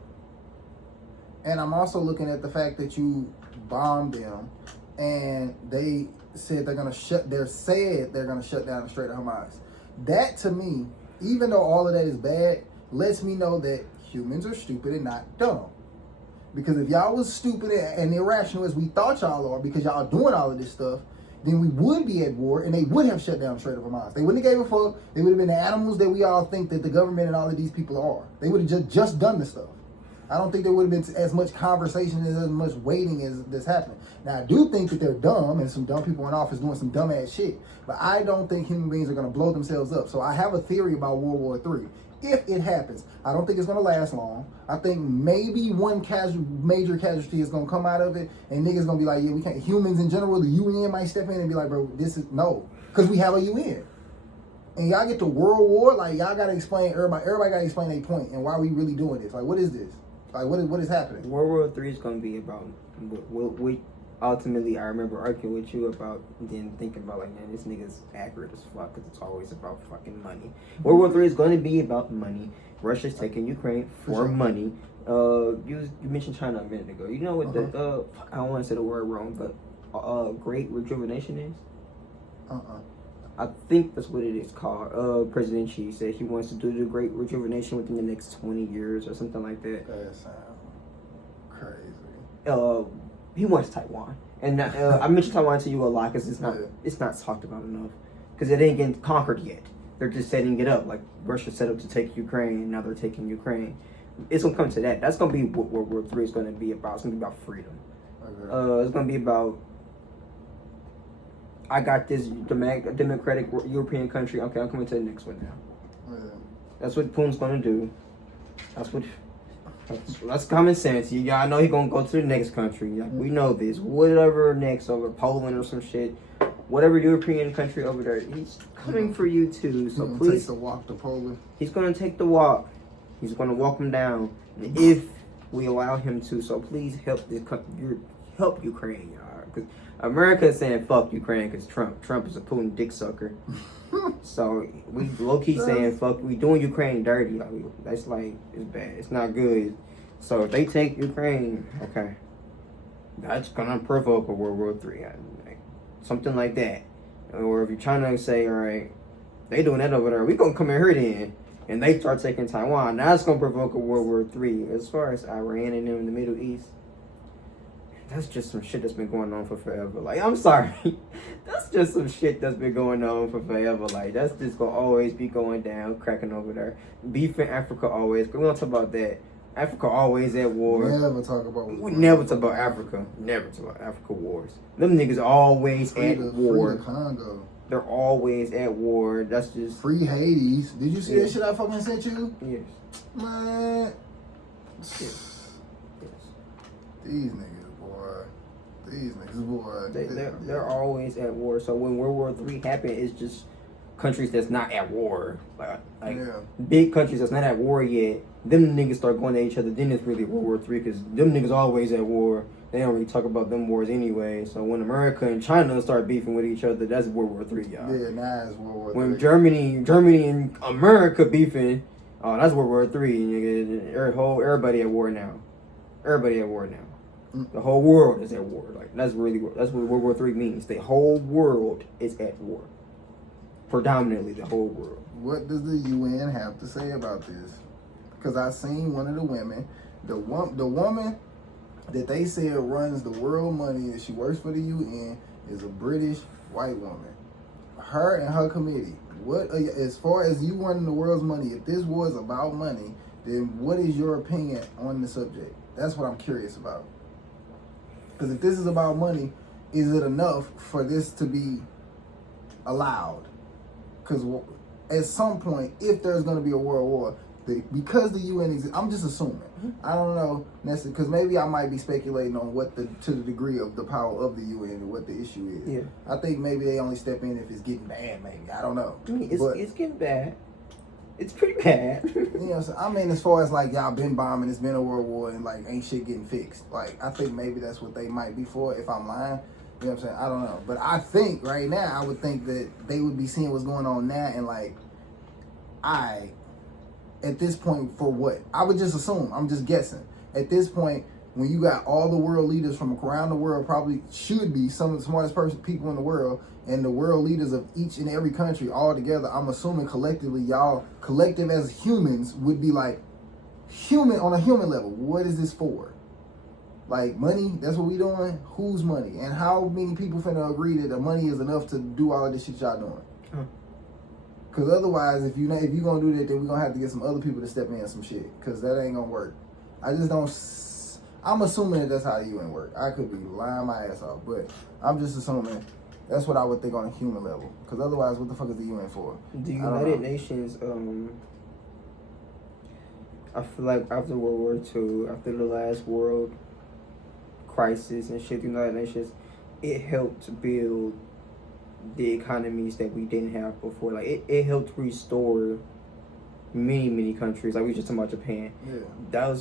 and I'm also looking at the fact that you bombed them, and they said they're gonna shut down the Strait of Hormuz. That to me, even though all of that is bad, lets me know that humans are stupid and not dumb. Because if y'all was stupid and irrational as we thought y'all are, because y'all doing all of this stuff, then we would be at war and they would have shut down the Strait of Hormuz. They wouldn't have gave a fuck. They would have been the animals that we all think that the government and all of these people are. They would have just done this stuff. I don't think there would have been as much conversation and as much waiting as this happened. Now, I do think that they're dumb and some dumb people in office doing some dumbass shit, but I don't think human beings are going to blow themselves up. So I have a theory about World War III. If it happens, I don't think it's going to last long. I think maybe one major casualty is going to come out of it, and niggas going to be like, yeah, we can't. Humans in general, the UN might step in and be like, bro, this is no. Because we have a UN. And y'all get to World War, like, y'all got to explain, everybody got to explain their point and why we really doing this. Like, what is this? Like, what is happening? World War III is going to be about what ultimately I remember arguing with you about, then thinking about like, man, this nigga's accurate as fuck because it's always about fucking money. World War III is going to be about money. Russia's taking Ukraine for money. You mentioned China a minute ago. You know what I don't want to say the word wrong, but Great Rejuvenation is? I think that's what it is called. President Xi said he wants to do the Great Rejuvenation within the next 20 years or something like that. That sounds crazy. He wants Taiwan, and I mentioned Taiwan to you a lot because it's not talked about enough because it ain't getting conquered yet. They're just setting it up like Russia set up to take Ukraine, and now they're taking Ukraine. It's gonna come to that. That's gonna be what World War III is gonna be about. It's gonna be about freedom. Okay. It's gonna be about. I got this democratic European country. Okay, I'm coming to the next one now. That's what Putin's gonna do. That's common sense. Y'all know he gonna go to the next country. Like, we know this. Whatever next, over Poland or some shit. Whatever European country over there, he's coming for you too. So please, take the walk to Poland. He's gonna take the walk. He's gonna walk him down if we allow him to. So please help help Ukraine, y'all. Because America is saying fuck Ukraine because Trump is a Putin dick sucker. So we low key saying fuck. We doing Ukraine dirty. Like, that's like, it's bad. It's not good. So if they take Ukraine, okay, that's gonna provoke a World War III. Something like that. Or if you're trying to say, all right, they doing that over there, we gonna come in here then, and they start taking Taiwan, now it's gonna provoke a World War III. As far as Iran and them in the Middle East, that's just some shit that's been going on for forever. Like, I'm sorry, that's just some shit that's been going on for forever. Like, that's just gonna always be going down, cracking over there. Beef in Africa always. We don't talk about that. Africa always at war. Never talk about. We never talk about Africa. Never talk about Africa wars. Them niggas always at war. Free the Congo. They're always at war. That's just free Hades. Did you see that shit I fucking sent you? Yes. Man. Yes. These niggas, boy. These niggas, boy. They're always at war. So when World War III happened, it's just countries that's not at war. Like big countries that's not at war yet. Them niggas start going at each other. Then it's really World War III because them niggas always at war. They don't really talk about them wars anyway. So when America and China start beefing with each other, that's World War III, y'all. Yeah, now it's World War III. When Germany and America beefing, oh, that's World War III. Nigga. Everybody at war now. Everybody at war now. The whole world is at war. Like, that's what World War III means. The whole world is at war. Predominantly, the whole world. What does the UN have to say about this? Because I seen one of the women, the woman that they said runs the world money, that she works for the UN, is a British white woman. Her and her committee. What, as far as you running the world's money, if this was about money, then what is your opinion on the subject? That's what I'm curious about. Because if this is about money, is it enough for this to be allowed? Because at some point, if there's going to be a world war, because the UN exists, I'm just assuming. I don't know necessarily, because maybe I might be speculating on to the degree of the power of the UN and what the issue is. Yeah. I think maybe they only step in if it's getting bad. Maybe I don't know. I mean, it's getting bad. It's pretty bad. You know what I'm saying? I mean, as far as like y'all been bombing, it's been a world war, and like ain't shit getting fixed. Like, I think maybe that's what they might be for. If I'm lying. You know what I'm saying? I don't know. But I think right now, I would think that they would be seeing what's going on now and like, at this point, for what? I would just assume. I'm just guessing. At this point, when you got all the world leaders from around the world, probably should be some of the smartest people in the world, and the world leaders of each and every country all together, I'm assuming collectively, y'all, collective as humans, would be like, on a human level, what is this for? Like, money, that's what we doing? Whose money? And how many people finna agree that the money is enough to do all of this shit y'all doing? Because otherwise, if you gonna do that, then we gonna have to get some other people to step in some shit. Because that ain't gonna work. I just don't... I'm assuming that that's how the UN work. I could be lying my ass off. But I'm just assuming that's what I would think on a human level. Because otherwise, what the fuck is the UN for? The United Nations... I feel like after World War II, after the last world crisis and shit, the United Nations, it helped build the economies that we didn't have before. Like, it helped restore many countries. Like, we just talking about Japan. Yeah.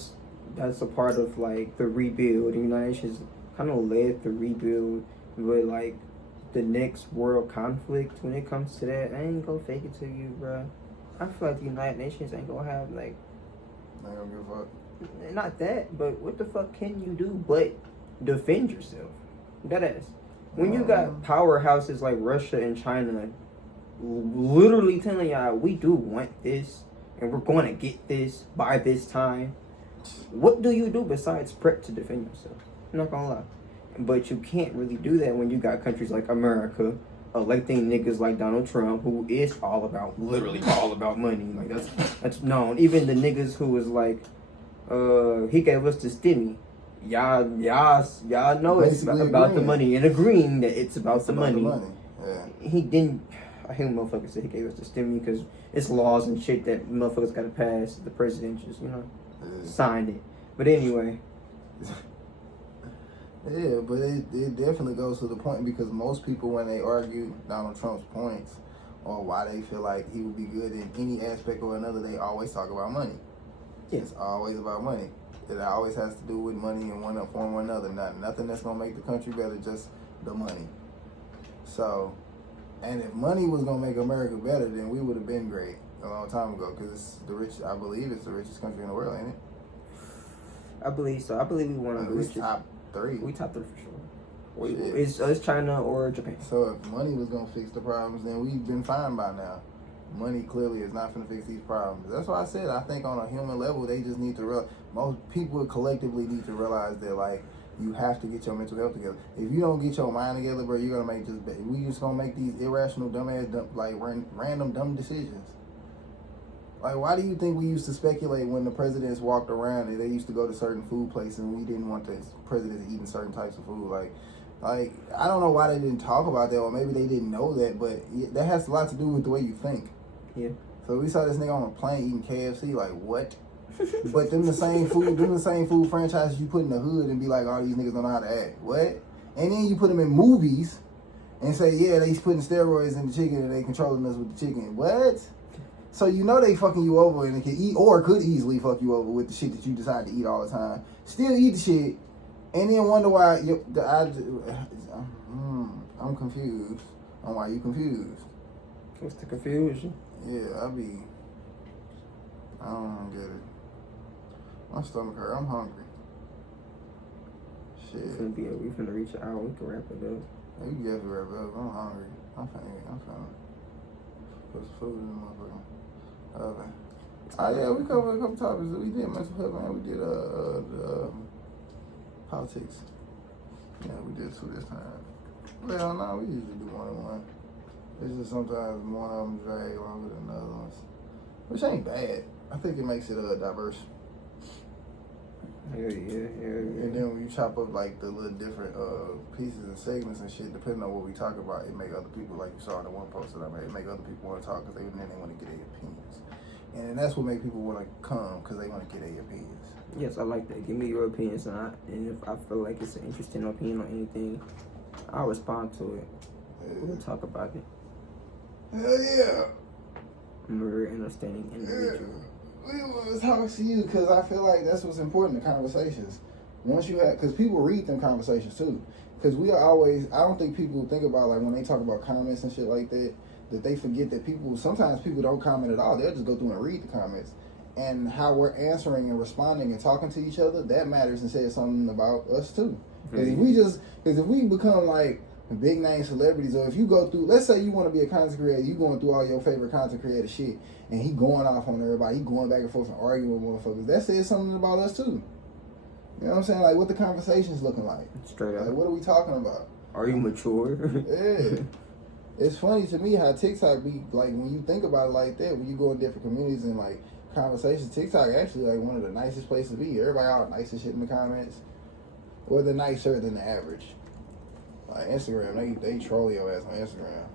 That's a part of like the rebuild. The United Nations kind of led the rebuild, but like the next world conflict, when it comes to that, I ain't gonna fake it to you, bro. I feel like the United Nations ain't gonna have like. Not gonna give a fuck. Not that, but what the fuck can you do but defend yourself? That ass. When you got powerhouses like Russia and China literally telling y'all, we do want this and we're going to get this by this time, what do you do besides prep to defend yourself? I'm not gonna lie. But you can't really do that when you got countries like America electing niggas like Donald Trump, who is literally all about money. Like, that's known. Even the niggas who was like, he gave us the stimmy. Y'all know it's about the money, and agreeing that it's about the money. Yeah. He didn't. I hate when motherfuckers say he gave us the stimmy because it's laws and shit that motherfuckers gotta pass. The president just, signed it. But anyway. Yeah, but it definitely goes to the point because most people, when they argue Donald Trump's points or why they feel like he would be good in any aspect or another, they always talk about money. Yeah. It's always about money. It always has to do with money in one form or another. Nothing that's going to make the country better, just the money. So, and if money was going to make America better, then we would have been great a long time ago because I believe it's the richest country in the world, ain't it? I believe so. I believe we one of the richest. Top 3. We top 3 for sure. It's China or Japan. So if money was going to fix the problems, then we've been fine by now. Money clearly is not going to fix these problems. That's why I said I think on a human level, they just need to most people collectively need to realize that, like, you have to get your mental health together. If you don't get your mind together, bro, you're gonna make we just gonna make these irrational, random dumb decisions. Like, why do you think we used to speculate when the presidents walked around and they used to go to certain food places and we didn't want the presidents eating certain types of food? Like I don't know why they didn't talk about that, or maybe they didn't know that, but that has a lot to do with the way you think. Yeah. So we saw this nigga on a plane eating KFC, like, what? But them the same food franchises you put in the hood and be like, all these niggas don't know how to act. What? And then you put them in movies and say, yeah, they putting steroids in the chicken and they controlling us with the chicken. What? So you know they fucking you over and they can eat, or could easily fuck you over with the shit that you decide to eat all the time. Still eat the shit and then wonder why I'm confused on why you confused. What's the confusion? Yeah, I don't get it. My stomach hurt. I'm hungry. Shit. We finna reach an hour. We can wrap it up. Yeah, you can definitely wrap it up. I'm hungry. I'm finna put some food in the motherfucker. Okay. Yeah, we covered a couple topics. We did mental health, man. We did the politics. Yeah, we did 2 this time. Well, no, we usually do 1 and 1. It's just sometimes one of them drag longer than the other ones, which ain't bad. I think it makes it diverse. Yeah. And then when you chop up like the little different pieces and segments and shit, depending on what we talk about, it make other people, like you saw in the one post that I made, it make other people want to talk because they want to get their opinions. And then that's what make people want to come because they want to get their opinions. Yes, I like that. Give me your opinions, and if I feel like it's an interesting opinion on anything, I'll respond to it. Yeah. We'll talk about it. Hell yeah. I'm a very understanding individual. Yeah. We want to talk to you because I feel like that's what's important, the conversations. Once you have, because people read them conversations too. Because we are always, I don't think people think about, like, when they talk about comments and shit like that, that they forget that sometimes people don't comment at all. They'll just go through and read the comments. And how we're answering and responding and talking to each other, that matters and says something about us too. Because if we become like big name celebrities, or if you go through, let's say you want to be a content creator, you going through all your favorite content creator shit, and he going off on everybody, he going back and forth and arguing with motherfuckers, that says something about us too. You know what I'm saying? Like, what the conversation's looking like. Straight up. Like, what are we talking about? Are you mature? Yeah. It's funny to me how TikTok be, like, when you think about it like that, when you go in different communities and, like, conversations, TikTok actually, like, one of the nicest places to be. Everybody all nice and shit in the comments. Or they're nicer than the average. Like, Instagram, they troll your ass on Instagram.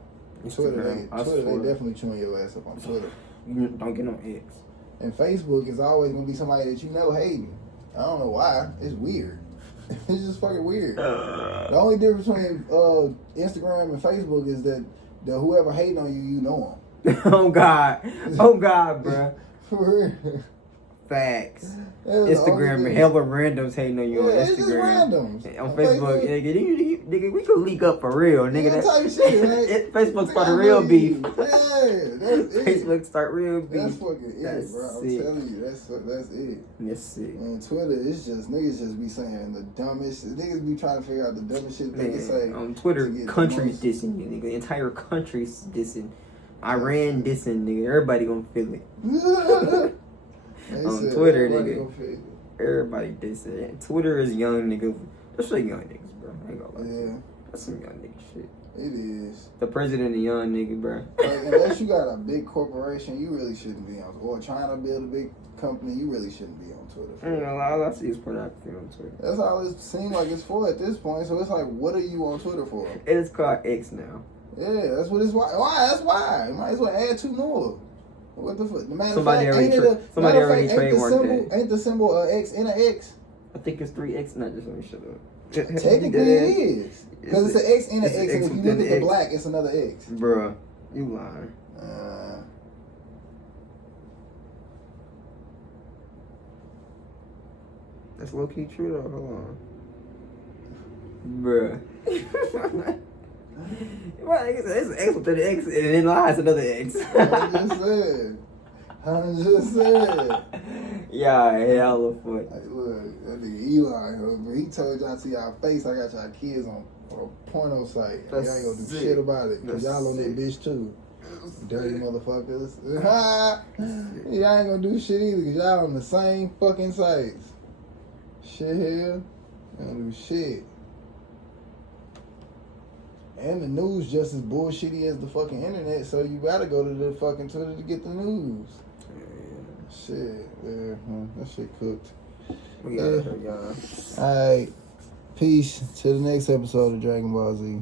Twitter, they definitely chewing your ass up on Twitter. You don't get no X. And Facebook is always going to be somebody that you know hating. I don't know why. It's weird. It's just fucking weird. The only difference between Instagram and Facebook is that whoever hating on you, you know them. Oh God, bruh. For real. Facts. Instagram, hella randoms hating on you on Instagram. It's just randoms. On Facebook, nigga, we could leak up for real, nigga. That type of shit, right? Facebook start a real beef. Yeah, that's it. Facebook start real beef. That's fucking it, bro. I'm telling you, that's it. That's it. On Twitter, it's just niggas just be saying the dumbest. Niggas be trying to figure out the dumbest shit they can say. On Twitter, countries dissing you, nigga. The entire country's dissing. Iran dissing, nigga. Everybody gonna feel it. On Twitter, nigga. Everybody dissing. Twitter is young niggas. That's like young niggas, bro. I ain't gonna lie. Yeah. That's some young nigga shit. It is. The president a young nigga, bro. Like, unless you got a big corporation, you really shouldn't be on. Or trying to build a big company, you really shouldn't be on Twitter. All I see is pornography on Twitter. That's all it seems like it's for at this point. So it's like, what are you on Twitter for? It is called X now. Yeah, that's what it's why. That's why. You might as well add 2 more. What the fuck? The matter Somebody of fact, already trademarked that. Ain't the symbol X in an X? I think it's 3X. Not just let me shut up. Technically, it is because it's an X in an X, an and X if you within look at the the X. black, it's another X. Bruh, you lying. That's low key true though. Hold on, bruh. Well, it's an X within the X, and then lies another X. I just said. Yeah, hella funny. Like, look, that nigga Eli, he told y'all to y'all face, I got y'all kids on a porno site. Y'all ain't gonna do shit about it, because y'all on that bitch too. Dirty motherfuckers. Y'all ain't gonna do shit either, because y'all on the same fucking sites. Shit here, ain't gonna do shit. And the news just as bullshitty as the fucking internet, so you gotta go to the fucking Twitter to get the news. Shit, yeah, that shit cooked. We got it, y'all. Alright, peace to the next episode of Dragon Ball Z.